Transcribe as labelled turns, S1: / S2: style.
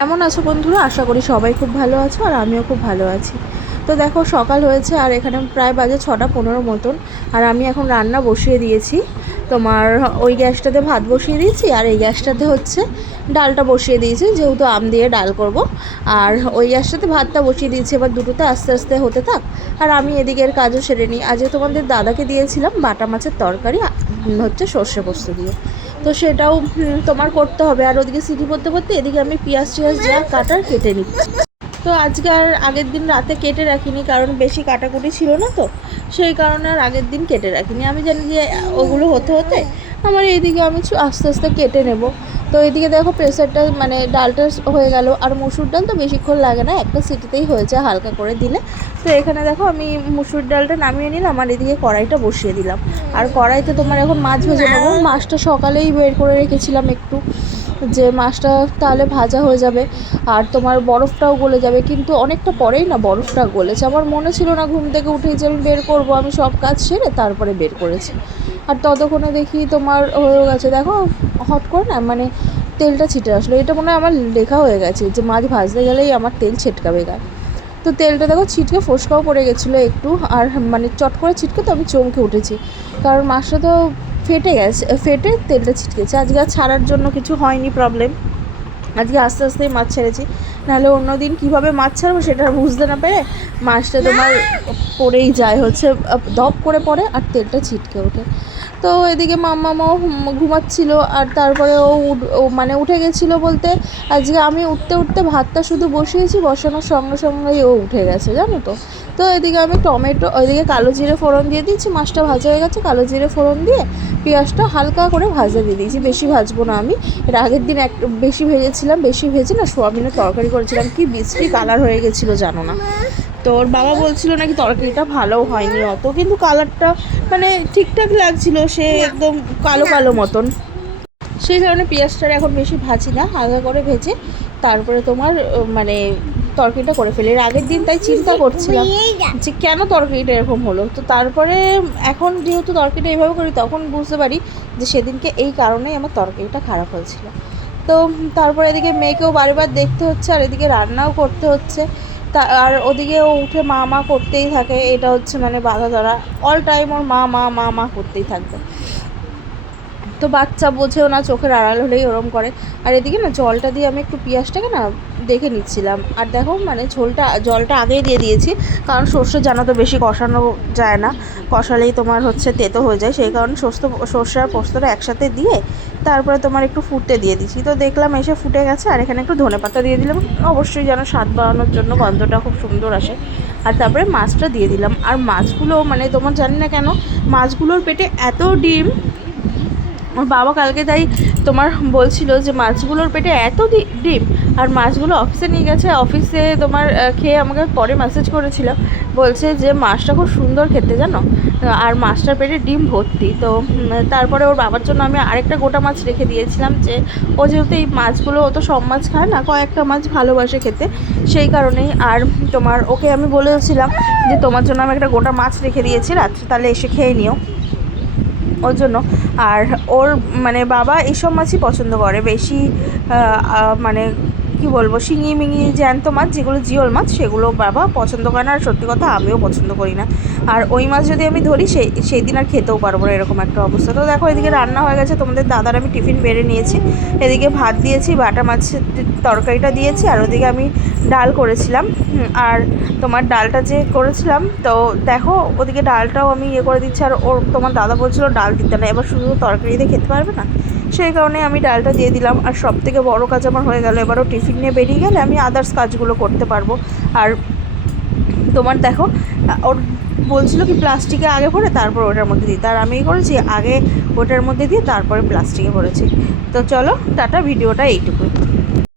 S1: কেমন আছো বন্ধুরা? আশা করি সবাই খুব ভালো আছো আর আমিও খুব ভালো আছি। তো দেখো, সকাল হয়েছে আর এখানে প্রায় বাজে ছটা পনেরো মতন আর আমি এখন রান্না বসিয়ে দিয়েছি। তোমার ওই গ্যাসটাতে ভাত বসিয়ে দিয়েছি আর এই গ্যাসটাতে হচ্ছে ডালটা বসিয়ে দিয়েছি, যেহেতু আম দিয়ে ডাল করব। আর ওই গ্যাসটাতে ভাতটা বসিয়ে দিয়েছি, এবার দুটোতে আস্তে আস্তে হতে থাক। আর আমি এদিকের কাজও সেরে নিই। আজকে তোমাদের দাদাকে দিয়েছিলাম বাটা মাছের তরকারি হচ্ছে সর্ষে পোস্ত দিয়ে। তো সেটাও তোমার করতে হবে। আর ওদিকে সিটি পড়তে পড়তে এদিকে আমি পেঁয়াজ টিয়াজ যা কাটার কেটে নিই। তো আজকে আর আগের দিন রাতে কেটে রাখিনি, কারণ বেশি কাটাকুটি ছিল না তো। সেই কারণে আর আগের দিন কেটে রাখিনি। আমি জানি যে ওগুলো হতে হতে আমার এইদিকে আমি আস্তে আস্তে কেটে নেব। তো এদিকে দেখো প্রেসারটা মানে ডালটা হয়ে গেল, আর মুসুর ডাল তো বেশিক্ষণ লাগে না, একটা সিটিতেই হয়েছে হালকা করে দিলে। তো এখানে দেখো আমি মুসুর ডালটা নামিয়ে নিলাম, আর এদিকে কড়াইটা বসিয়ে দিলাম। আর কড়াইতে তোমার এখন মাছ ভেজে নেব। মাছটা সকালেই বের করে রেখেছিলাম একটু। যে মাছটা তাহলে ভাজা হয়ে যাবে আর তোমার বরফটাও গলে যাবে। কিন্তু অনেকটা পরেই না বরফটা গলেছে। আমার মনে ছিল না ঘুম থেকে উঠেই যে আমি বের করব। আমি সব কাজ সেরে তারপরে বের করেছি। আর ততক্ষণে দেখি তোমার হয়ে গেছে। দেখো, হট করে না মানে তেলটা ছিটে আসলো। এটা মনে হয় আমার লেখা হয়ে গেছে যে মাছ ভাজতে গেলেই আমার তেল ছিটকাবে গায়ে তো তেলটা দেখো ছিটকে ফোসকাও পড়ে গেছিল একটু। আর মানে চট করে ছিটকে তো আমি চমকে উঠেছি। কারণ মাছটা তো ফেটে গেছে, ফেটে তেলটা ছিটকেছে। আজকে আর ছাড়ার জন্য কিছু হয়নি প্রবলেম আজকে আস্তে আস্তেই মাছ ছেড়েছি। নাহলে অন্য দিন কীভাবে মাছ ছাড়বো সেটা বুঝতে না পেরে মাছটা তোমার পড়েই যায়, হচ্ছে দপ করে পড়ে আর তেলটা ছিটকে ওঠে। তো এদিকে মাম্মামাও ঘুমাচ্ছিল আর তারপরে ও মানে উঠে গেছিল বলতে আজকে আমি উঠতে উঠতে ভাতটা শুধু বসিয়েছি, বসানোর সঙ্গে সঙ্গেই ও উঠে গেছে, জানো তো? তো এদিকে আমি টমেটো, ওইদিকে কালো জিরে ফোড়ন দিয়ে দিচ্ছি মাছটা ভাজা হয়ে গেছে, কালো জিরে ফোড়ন দিয়ে পেঁয়াজটা হালকা করে ভাজা দিয়ে দিয়েছি। বেশি ভাজবো না আমি। এর আগের দিন এক, বেশি ভেজেছিলাম, বেশি ভেজে না সোয়াবিনের তরকারি করেছিলাম। কি বিশ্রী কালার হয়ে গেছিল, জানো না? তো ওর বাবা বলছিল নাকি তরকারিটা ভালো হয়নি অত, কিন্তু কালারটা মানে ঠিকঠাক লাগছিল, সে একদম কালো কালো মতন। সেই কারণে পেঁয়াজটার এখন বেশি ভাজি না, হালকা করে ভেজে, তারপরে তোমার মানে তরকারিটা করে ফেলি। এর আগের দিন তাই চিন্তা করছিলাম যে কেন তরকারিটা এরকম হলো? তো তারপরে এখন যেহেতু তরকারিটা এইভাবে করি, তখন বুঝতে পারি যে সেদিনকে এই কারণেই আমার তরকারিটা খারাপ হয়েছিল। তো তারপরে এদিকে মেয়েকেও বারবার দেখতে হচ্ছে আর এদিকে রান্নাও করতে হচ্ছে। তা আর ওদিকে ও উঠে মা মা করতেই থাকে। এটা হচ্ছে মানে বাধা ধরা। অল টাইম ওর মা মা মা মা করতেই থাকবে। তো বাচ্চা বোঝেও না, চোখের আড়াল হলেই ওরম করে। আর এদিকে না, জলটা দিয়ে আমি একটু পেঁয়াজটাকে না দেখে নিচ্ছিলাম। আর দেখো মানে ঝোলটা, জলটা আগেই দিয়ে দিয়েছি, কারণ সর্ষে জানা তো বেশি কষানো যায় না। কষালেই তোমার হচ্ছে তেতো হয়ে যায়। সেই কারণে সর্ষে সর্ষে আর পোস্তটা একসাথে দিয়ে তারপরে তোমার একটু ফুটতে দিয়ে দিচ্ছি। তো দেখলাম এসে ফুটে গেছে, আর এখানে একটু ধনে পাতা দিয়ে দিলাম। অবশ্যই যেন স্বাদ বাড়ানোর জন্য গন্ধটা খুব সুন্দর আসে। আর তারপরে মাছটা দিয়ে দিলাম। আর মাছগুলো মানে তোমার জানি না কেন, মাছগুলোর পেটে এত ডিম ওর বাবা কালকে তাই তোমার বলছিল যে মাছগুলোর পেটে এত ডিম, আর মাছগুলো অফিসে নিয়ে গেছে, অফিসে তোমার খেয়ে আমাকে পরে মেসেজ করেছিল, বলছে যে মাছটা খুব সুন্দর খেতে জানো, আর মাছটার পেটে ডিম ভর্তি, তো তারপরে ওর বাবার জন্য আমি আরেকটা গোটা মাছ রেখে দিয়েছিলাম যে, ও যেহেতু এই মাছগুলো ও তো সব মাছ খায় না, কয়েকটা মাছ ভালোবাসে খেতে, সেই কারণেই, আর তোমার ওকে আমি বলেছিলাম যে তোমার জন্য আমি একটা গোটা মাছ রেখে দিয়েছি, রাত্রে তাহলে এসে খেয়ে নিও। ওর জন্য। আর ওর মানে বাবা এইসব মাছই পছন্দ করে। বেশি মানে কি বলব, শিঙি মিঙি জ্যান্ত মাছ, যেগুলো জিওল মাছ, সেগুলো বাবা পছন্দ করে না। আর সত্যি কথা, আমিও পছন্দ করি না। আর ওই মাছ যদি আমি ধরি, সেই সেই দিন আর খেতেও পারব না এরকম একটা অবস্থা। তো দেখো, এদিকে রান্না হয়ে গেছে। তোমাদের দাদার আমি টিফিন বেড়ে নিয়েছি। এদিকে ভাত দিয়েছি, বাটা মাছের তরকারিটা দিয়েছি, আর ওদিকে আমি ডাল করেছিলাম। আর তোমার ডালটা যে করেছিলাম, তো দেখো, ওদিকে ডালটাও আমি ইয়ে করে দিচ্ছি। আর ওর, তোমার দাদা বলছিল ডাল দিতে না। এবার শুধু তরকারি দিয়ে খেতে পারবে না? সেই কারণে আমি ডালটা দিয়ে দিলাম। আর সব থেকে বড়ো কাজ আমার হয়ে গেল। এবারও টিফিন নিয়ে বেরিয়ে গেলে আমি আদার্স কাজগুলো করতে পারব। আর তোমার দেখো, ওর বলছিল কি প্লাস্টিকে আগে ভরে তারপর ওটার মধ্যে দিই তার আমি করেছি, আগে ওটার মধ্যে দিয়ে তারপরে প্লাস্টিকে ভরেছি। তো চলো, টাটা, ভিডিওটা এইটুকুই।